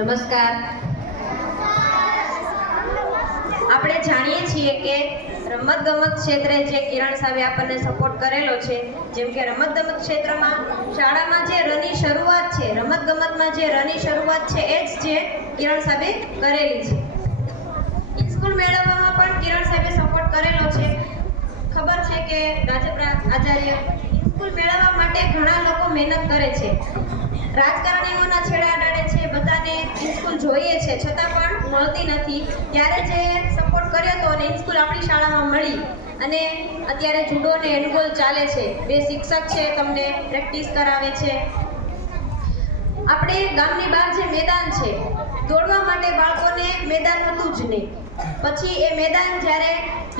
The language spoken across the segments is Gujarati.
નમસ્કાર. આપણે જાણીએ છીએ કે રમતગમત ક્ષેત્રે જે કિરણ સાહેબે આપણને સપોર્ટ કરેલો છે, જેમ કે રમતગમત ક્ષેત્રમાં શાળામાં જે રની શરૂઆત છે, રમતગમતમાં જે રની શરૂઆત છે એ જ જે કિરણ સાહેબે કરેલી છે. સ્કૂલ મેળવવામાં પણ કિરણ સાહેબે સપોર્ટ કરેલો છે. ખબર છે કે રાજપરા આચાર્ય સ્કૂલ મેળવવા માટે ઘણા લોકો મહેનત કરે છે, રાજકારણીઓના છેડા અડાડે છે, બધાને સ્કૂલ જોઈએ છે, છતાં પણ મળતી નથી. ત્યારે જે સપોર્ટ કર્યો હતો અને સ્કૂલ આપણી શાળામાં મળી અને અત્યારે જુડો અને હેન્ડબોલ ચાલે છે. બે શિક્ષક છે, તમને પ્રેક્ટિસ કરાવે છે. આપણે ગામની બહાર જે મેદાન છે, દોડવા માટે બાળકોને મેદાન હતું જ નહીં. પછી એ મેદાન જ્યારે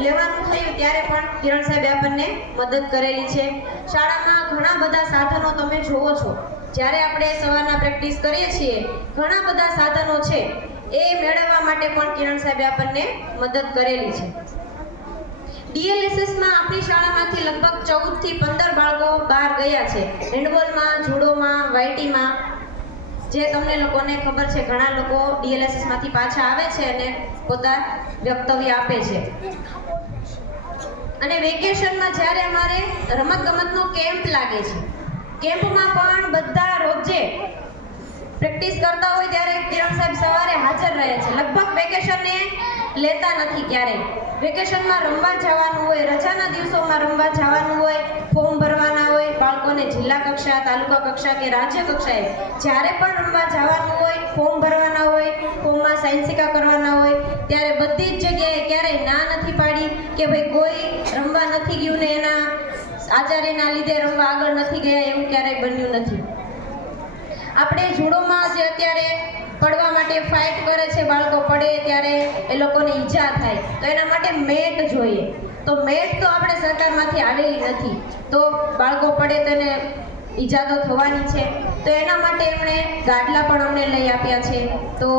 લેવાનું થયું ત્યારે પણ કિરણ સાહેબે આપણને મદદ કરેલી છે. શાળામાં ઘણા બધા સાધનો તમે જોવો છો, જ્યારે આપણે સવારના પ્રેક્ટિસ કરીએ છીએ, ઘણા બધા સાધનો છે, એ મેળવવા માટે પણ કિરણ સાહેબે આપણને મદદ કરેલી છે. DLSS માં આપણી શાળામાંથી લગભગ 14 થી 15 બાળકો બહાર ગયા છે, હેન્ડબોલમાં, જુડોમાં, વાઈટીમાં. જે તમને લોકોને ખબર છે, ઘણા લોકો DLSS માંથી પાછા આવે છે અને પોતાના વક્તવ્ય આપે છે. અને વેકેશનમાં જ્યારે અમારે રમતગમતનો કેમ્પ લાગે છે, કેમ્પમાં પણ બધા રોજે પ્રેક્ટિસ કરતા હોય ત્યારે કિરણ સાહેબ સવારે હાજર રહે છે. લગભગ વેકેશનને લેતા નથી ક્યારેય. વેકેશનમાં રમવા જવાનું હોય, રજાના દિવસોમાં રમવા જવાનું હોય, ફોર્મ ભરવાના હોય, બાળકોને જિલ્લા કક્ષા, તાલુકા કક્ષા કે રાજ્ય કક્ષાએ જ્યારે પણ રમવા જવાનું હોય, ફોર્મ ભરવાના હોય, ફોર્મમાં સાઇન સિક્કા કરવાના હોય, ત્યારે બધી જ જગ્યાએ ક્યારેય ના નથી પાડી કે ભાઈ કોઈ રમવા નથી ગયું ને એના આચાર્યના લીધે રમવા આગળ નથી ગયા, એવું ક્યારેય બન્યું નથી. આપણે જુડોમાં જે અત્યારે પડવા માટે ફાઇટ કરે છે, બાળકો પડે ત્યારે એ લોકોને ઈજા થાય તો એના માટે મેટ જોઈએ. તો મેટ તો આપણે સરકારમાંથી આવેલી નથી, તો બાળકો પડે તો એને ઈજા તો થવાની છે. તો એના માટે એમણે ગાડલા પણ અમને લઈ આપ્યા છે. તો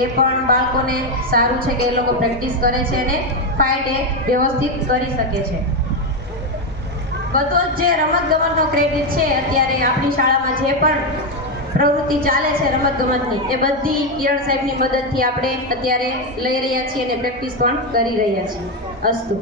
એ પણ બાળકોને સારું છે કે એ લોકો પ્રેક્ટિસ કરે છે અને ફાઇટ એ વ્યવસ્થિત કરી શકે છે. બધો જ જે રમતગમતનો ક્રેડિટ છે, અત્યારે આપણી શાળામાં જે પણ પ્રવૃત્તિ ચાલે છે રમતગમતની, એ બધી કિરણ સાહેબની મદદથી આપણે અત્યારે લઈ રહ્યા છીએ અને પ્રેક્ટિસ પણ કરી રહ્યા છીએ. અસ્તુ.